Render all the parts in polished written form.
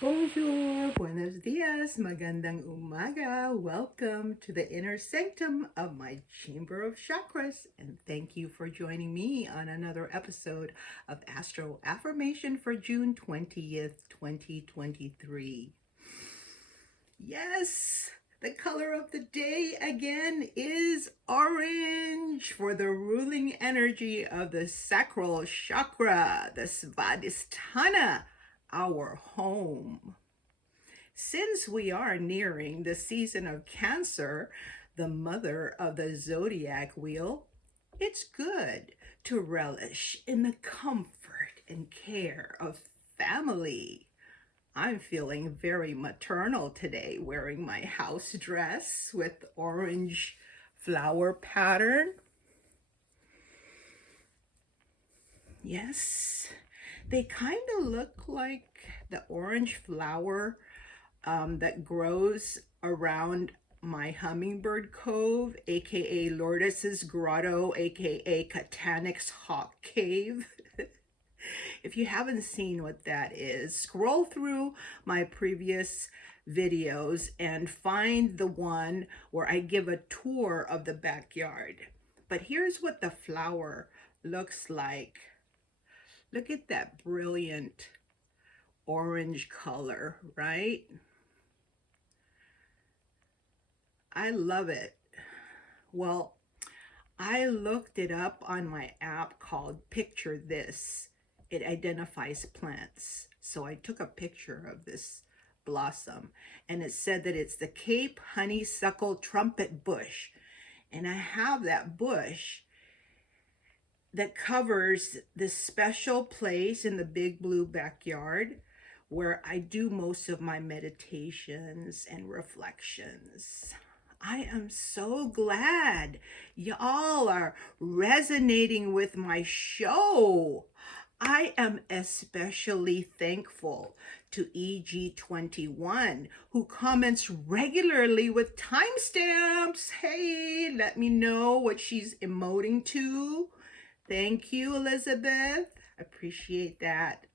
Bonjour, buenos dias, magandang umaga. Welcome to the inner sanctum of my Chamber of Chakras. And thank you for joining me on another episode of Astro Affirmation for June 20th, 2023. Yes, the color of the day again is orange for the ruling energy of the Sacral Chakra, the Swadhisthana, our home. Since we are nearing the season of Cancer, the mother of the zodiac wheel, it's good to relish in the comfort and care of family. I'm feeling very maternal today, wearing my house dress with orange flower pattern. Yes, they kind of look like the orange flower that grows around my hummingbird cove, aka Lourdes's grotto, aka Katanik's hawk cave. If you haven't seen what that is, scroll through my previous videos and find the one where I give a tour of the backyard. But here's what the flower looks like. Look at that brilliant orange color, right? I love it. Well, I looked it up on my app called Picture This. It identifies plants. So I took a picture of this blossom and it said that it's the Cape honeysuckle trumpet bush. And I have that bush that covers this special place in the big blue backyard where I do most of my meditations and reflections. I am so glad y'all are resonating with my show. I am especially thankful to EG21, who comments regularly with timestamps. Hey, let me know what she's emoting to. Thank you, Elizabeth. Appreciate that.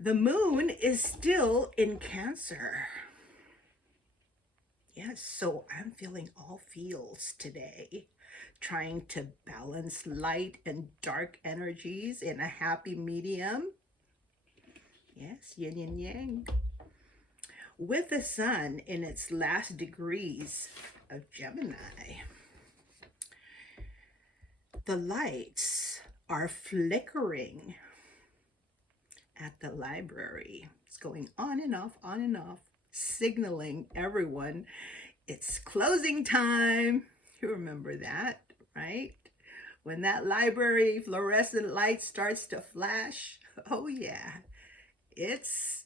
The moon is still in Cancer. Yes, so I'm feeling all feels today, trying to balance light and dark energies in a happy medium. Yes, yin and yang. With the sun in its last degrees of Gemini, the lights are flickering at the library. It's going on and off, signaling everyone it's closing time. You remember that, right? When that library fluorescent light starts to flash, oh yeah, it's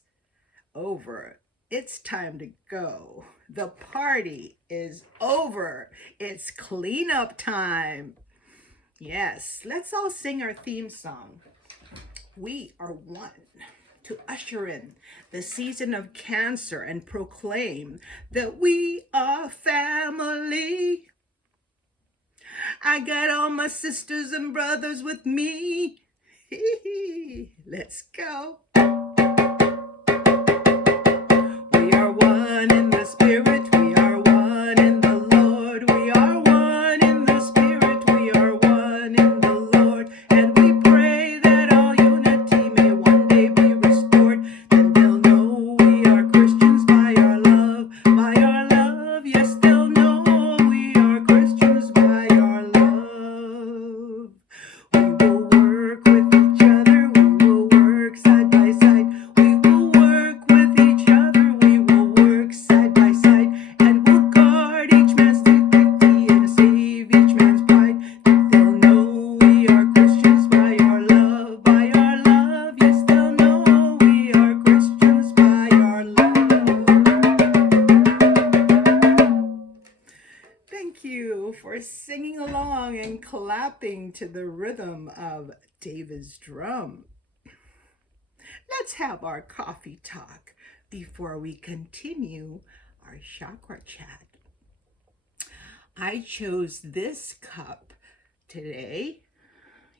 over. It's time to go. The party is over. It's cleanup time. Yes, let's all sing our theme song. We are one, to usher in the season of Cancer and proclaim that we are family. I got all my sisters and brothers with me. Let's go. We are one in the spirit. We are one in the Lord. We are one in the spirit. We are one in the Lord. And we pray that all unity may one day be restored. Then they'll know we are Christians by our love. By our love, yes, they'll know we are Christians by our love. We will work with each other. We will work side by side. We will work with each other. We will work side by side. And we'll guard each man's dignity and save each man's pride. Then they'll know we are Christians by our love. By our love, yes, they'll know we are Christians by our love. Thank you for singing along and clapping to the rhythm of David's drum. Let's have our coffee talk before we continue our chakra chat. I chose this cup today,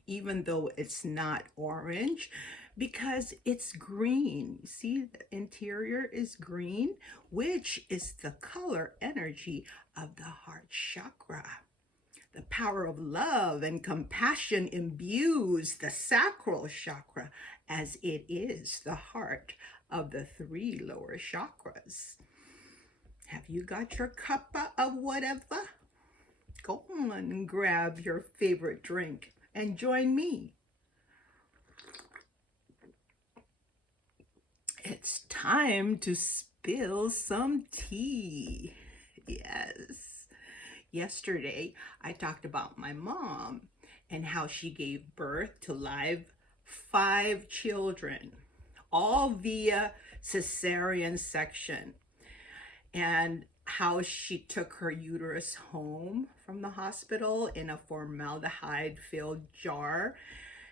even though it's not orange, because it's green. You see, the interior is green, which is the color energy of the heart chakra. The power of love and compassion imbues the sacral chakra, as it is the heart of the three lower chakras. Have you got your cuppa of whatever? Go on and grab your favorite drink and join me. It's time to spill some tea. Yes. Yesterday, I talked about my mom and how she gave birth to live 5 children, all via cesarean section, and how she took her uterus home from the hospital in a formaldehyde-filled jar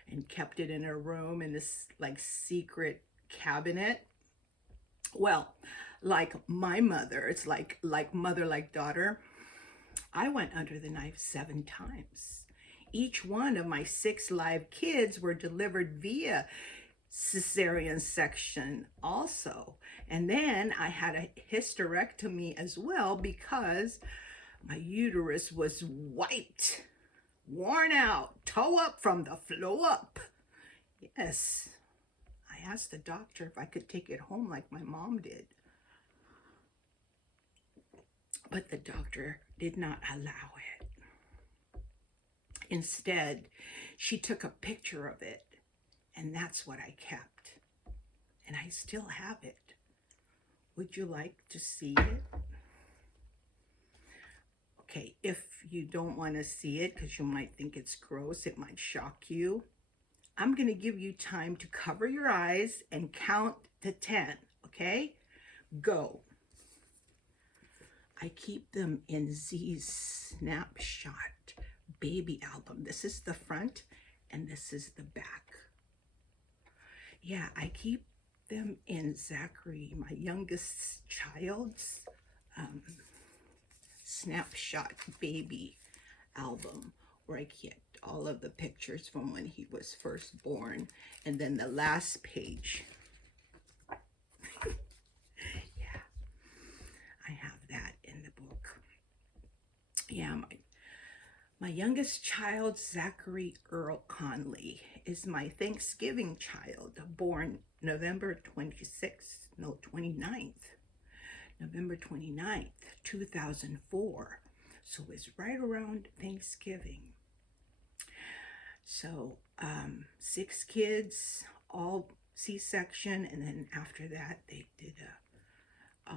and kept it in her room in this like secret cabinet. Well, like my mother, it's like mother like daughter. I went under the knife 7 times. Each one of my 6 live kids were delivered via cesarean section also. And then I had a hysterectomy as well because my uterus was wiped, worn out, toe up from the flow up. Yes, I asked the doctor if I could take it home like my mom did. But the doctor did not allow it. Instead, she took a picture of it, and that's what I kept. And I still have it. Would you like to see it? Okay, if you don't want to see it because you might think it's gross, it might shock you, I'm going to give you time to cover your eyes and count to 10, okay? Go. I keep them in Z's snapshot baby album. This is the front and this is the back. Yeah, I keep them in Zachary, my youngest child's snapshot baby album, where I kept all of the pictures from when he was first born. And then the last page, yeah, I have that in the book. Yeah, my youngest child, Zachary Earl Conley, is my Thanksgiving child, born November 29th, November 29th, 2004. So it's right around Thanksgiving. So 6 kids, all C-section, and then after that they did a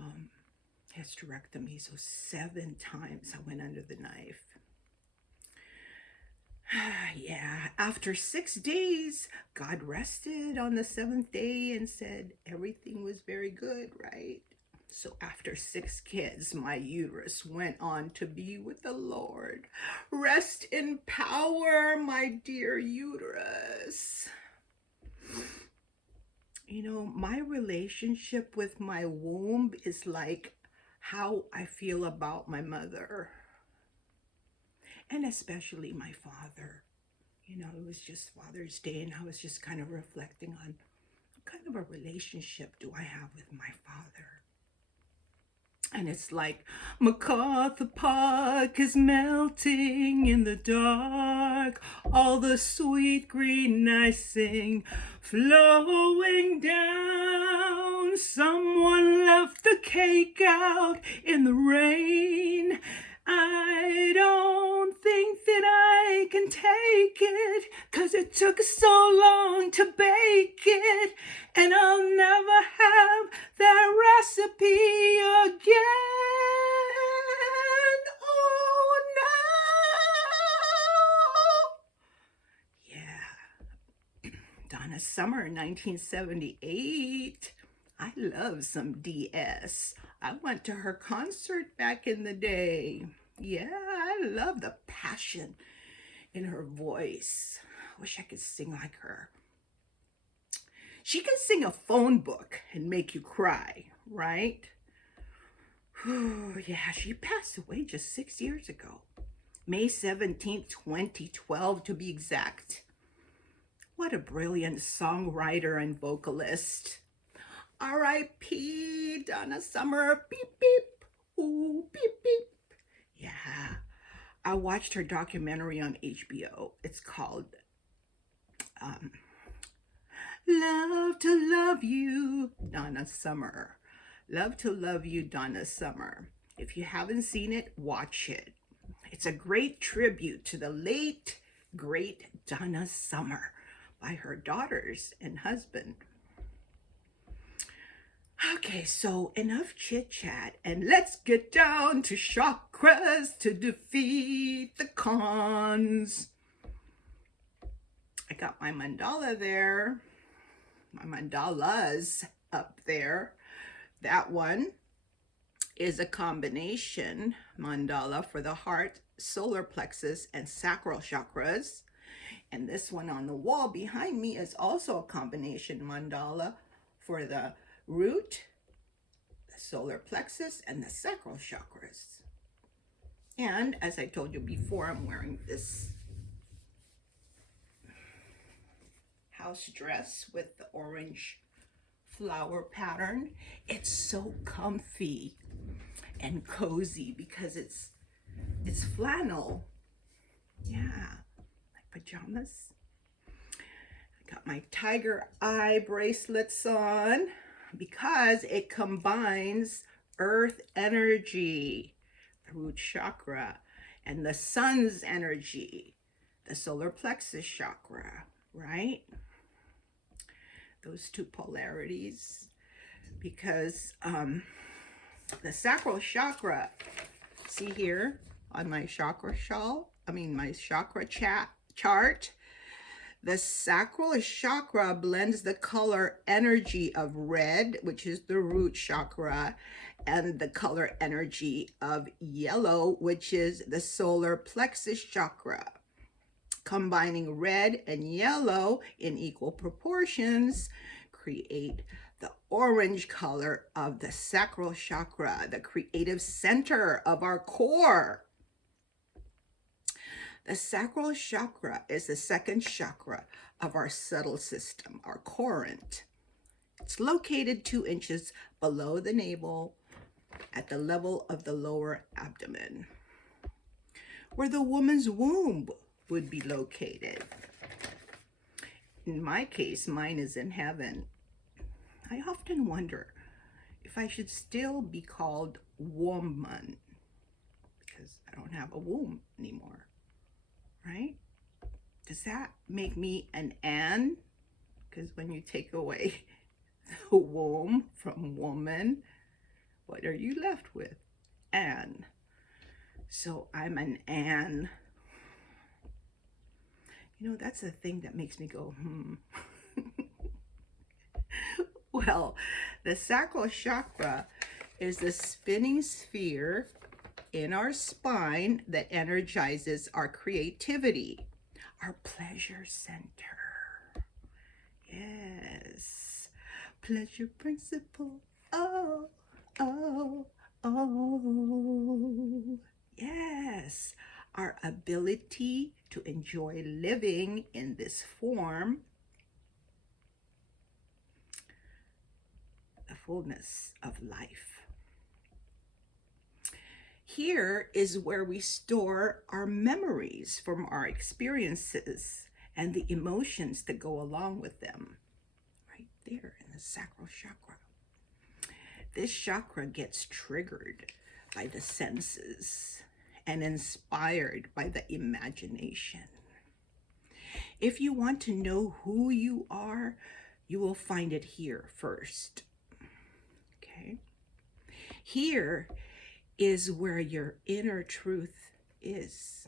hysterectomy. So 7 times I went under the knife. Yeah, after 6 days, God rested on the 7th day and said everything was very good, right? So after 6 kids, my uterus went on to be with the Lord. Rest in power, my dear uterus. You know, my relationship with my womb is like how I feel about my mother. And especially my father. You know, it was just Father's Day, and I was just kind of reflecting on what kind of a relationship do I have with my father. And it's like, MacArthur Park is melting in the dark, all the sweet green icing flowing down. Someone left the cake out in the rain. I don't think that I can take it, 'cause it took so long to bake it, and I'll never have that recipe again. Oh no! Yeah. Donna Summer, 1978. I love some DS. I went to her concert back in the day. Yeah, I love the passion in her voice. I wish I could sing like her. She can sing a phone book and make you cry, right? Yeah, she passed away just 6 years ago. May 17th, 2012 to be exact. What a brilliant songwriter and vocalist. R.I.P. Donna Summer. Beep, beep. Ooh, beep, beep. Yeah. I watched her documentary on HBO. It's called Love to Love You, Donna Summer. Love to Love You, Donna Summer. If you haven't seen it, watch it. It's a great tribute to the late, great Donna Summer by her daughters and husband. Okay, so enough chit chat and let's get down to chakras to defeat the cons. I got my mandala there, my mandalas up there. That one is a combination mandala for the heart, solar plexus, and sacral chakras. And this one on the wall behind me is also a combination mandala for the root, the solar plexus, and the sacral chakras. And as I told you before, I'm wearing this house dress with the orange flower pattern. It's so comfy and cozy because it's flannel. Yeah, like pajamas. I got my tiger eye bracelets on because it combines earth energy, the root chakra, and the sun's energy, the solar plexus chakra, right? Those two polarities, because the sacral chakra, see here on my chakra my chakra chart, the sacral chakra blends the color energy of red, which is the root chakra, and the color energy of yellow, which is the solar plexus chakra. Combining red and yellow in equal proportions create the orange color of the sacral chakra, the creative center of our core. The sacral chakra is the second chakra of our subtle system, our corent. It's located 2 inches below the navel at the level of the lower abdomen, where the woman's womb would be located. In my case, mine is in heaven. I often wonder if I should still be called woman, because I don't have a womb anymore, right? Does that make me an Anne? Because when you take away the womb from woman, what are you left with? Anne. So I'm an Anne. You know, that's the thing that makes me go, Well, the sacral chakra is the spinning sphere in our spine that energizes our creativity, our pleasure center. Yes, pleasure principle. Oh, oh, oh. Yes, our ability to enjoy living in this form, the fullness of life. Here is where we store our memories from our experiences and the emotions that go along with them, right there in the sacral chakra. This chakra gets triggered by the senses and inspired by the imagination. If you want to know who you are, you will find it here first. Okay? Here is where your inner truth is,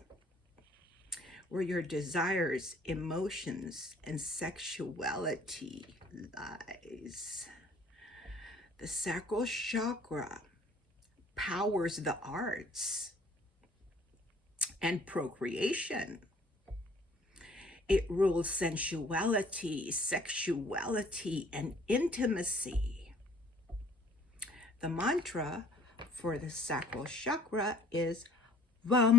where your desires, emotions, and sexuality lies. The sacral chakra powers the arts and procreation. It rules sensuality, sexuality, and intimacy. The mantra for the sacral chakra is VAM.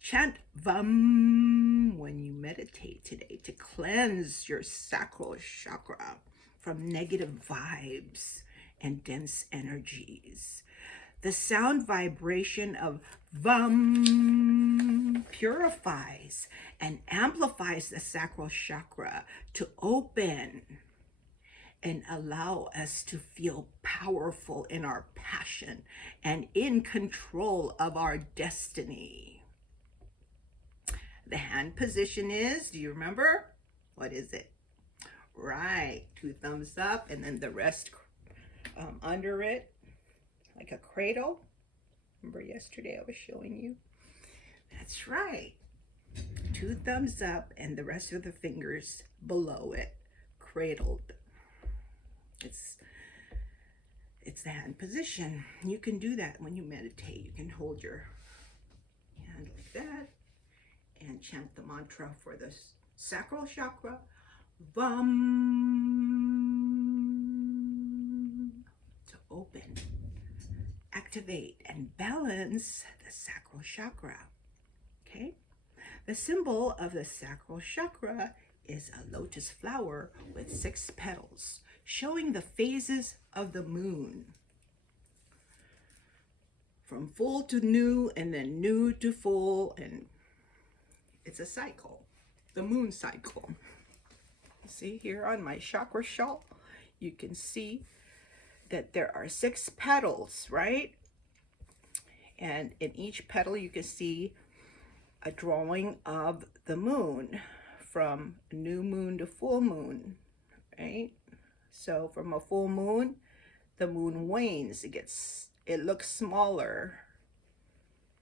Chant VAM when you meditate today to cleanse your sacral chakra from negative vibes and dense energies. The sound vibration of VAM purifies and amplifies the sacral chakra to open and allow us to feel powerful in our passion and in control of our destiny. The hand position is, do you remember? What is it? Right, 2 thumbs up and then the rest under it, like a cradle. Remember yesterday I was showing you? That's right. 2 thumbs up and the rest of the fingers below it, cradled. It's the hand position. You can do that when you meditate. You can hold your hand like that and chant the mantra for the sacral chakra. VAM. To open, activate, and balance the sacral chakra. Okay? The symbol of the sacral chakra is a lotus flower with 6 petals, showing the phases of the moon. From full to new, and then new to full, and it's a cycle, the moon cycle. See here on my chakra shawl, you can see that there are 6 petals, right? And in each petal you can see a drawing of the moon from new moon to full moon, right? So from a full moon, the moon wanes. It looks smaller,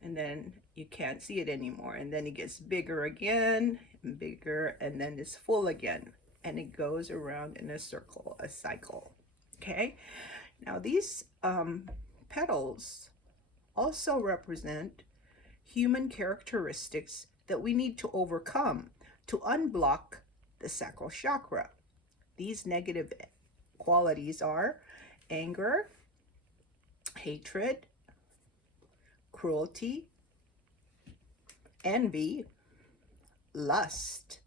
and then you can't see it anymore. And then it gets bigger again, and bigger, and then it's full again. And it goes around in a circle, a cycle, okay? Now these petals also represent human characteristics that we need to overcome to unblock the sacral chakra. These negative qualities are anger, hatred, cruelty, envy, lust,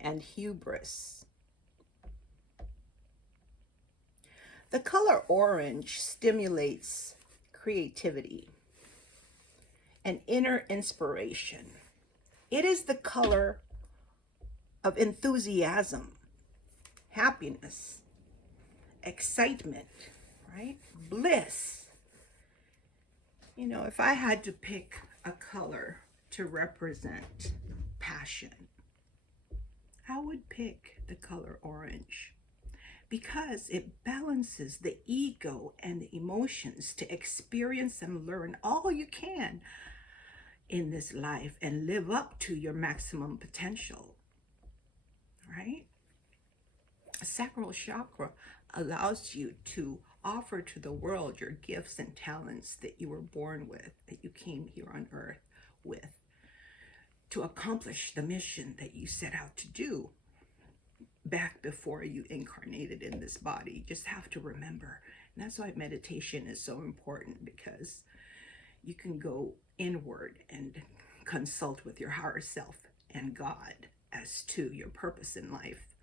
and hubris. The color orange stimulates creativity and inner inspiration. It is the color of enthusiasm, happiness, excitement, right? Bliss. You know, if I had to pick a color to represent passion, I would pick the color orange because it balances the ego and the emotions to experience and learn all you can in this life and live up to your maximum potential, right? Sacral chakra allows you to offer to the world your gifts and talents that you were born with, that you came here on earth with, to accomplish the mission that you set out to do back before you incarnated in this body. You just have to remember. And that's why meditation is so important, because you can go inward and consult with your higher self and God as to your purpose in life.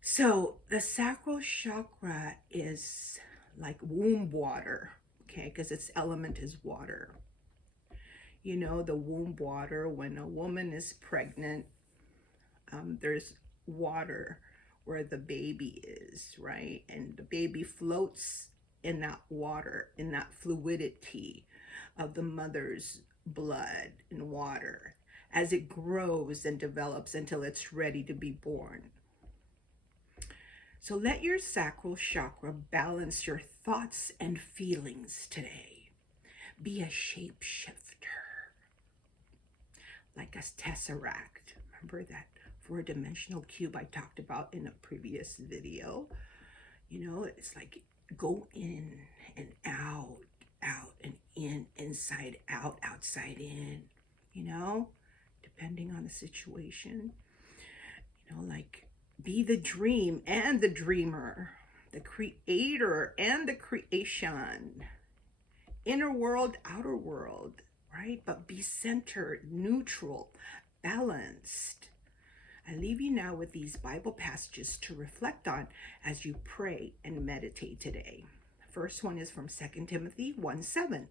So the sacral chakra is like womb water, okay, because its element is water. You know, the womb water, when a woman is pregnant, there's water where the baby is, right? And the baby floats in that water, in that fluidity of the mother's blood and water as it grows and develops until it's ready to be born. So let your sacral chakra balance your thoughts and feelings today. Be a shapeshifter, like a tesseract. Remember that 4-dimensional cube I talked about in a previous video? You know, it's like go in and out, out and in, inside out, outside in, you know, depending on the situation. You know, like be the dream and the dreamer, the creator and the creation, inner world, outer world, right? But be centered, neutral, balanced. I leave you now with these Bible passages to reflect on as you pray and meditate today. First one is from 2 Timothy 1:7.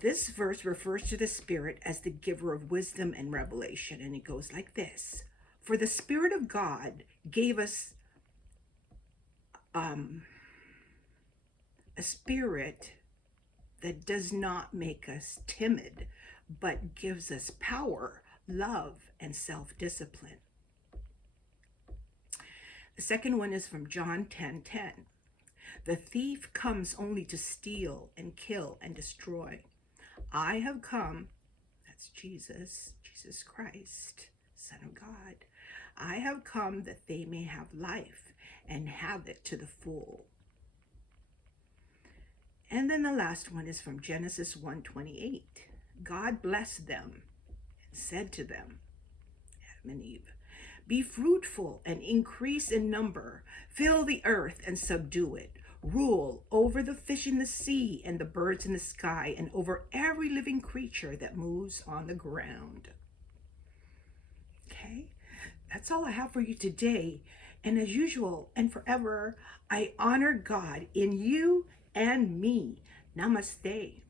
This verse refers to the Spirit as the giver of wisdom and revelation, and it goes like this. For the Spirit of God gave us a spirit that does not make us timid, but gives us power, love, and self-discipline. The second one is from John 10:10. The thief comes only to steal and kill and destroy. I have come, that's Jesus Christ, Son of God. I have come that they may have life and have it to the full. And then the last one is from Genesis 1:28. God blessed them and said to them, Adam and Eve, be fruitful and increase in number, fill the earth and subdue it, rule over the fish in the sea and the birds in the sky, and over every living creature that moves on the ground. Okay, that's all I have for you today. And as usual and forever, I honor God in you and me. Namaste.